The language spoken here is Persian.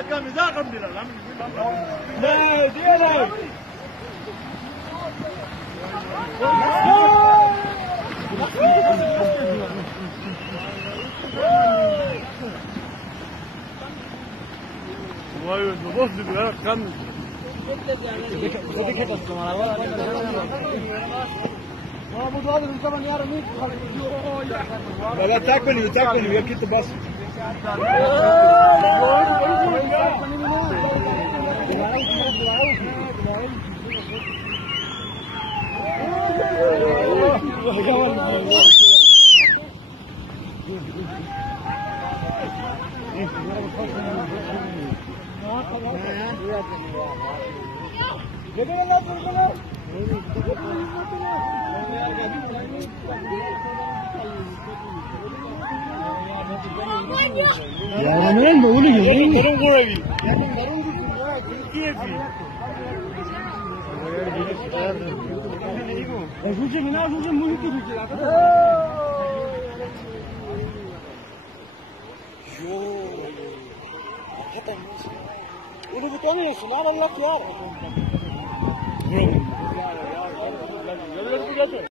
حكم إذا قبل لا ديالك وايد بص بقى خمس لا تاكل يا كيت بس Ya no es lo único. Uno botón es una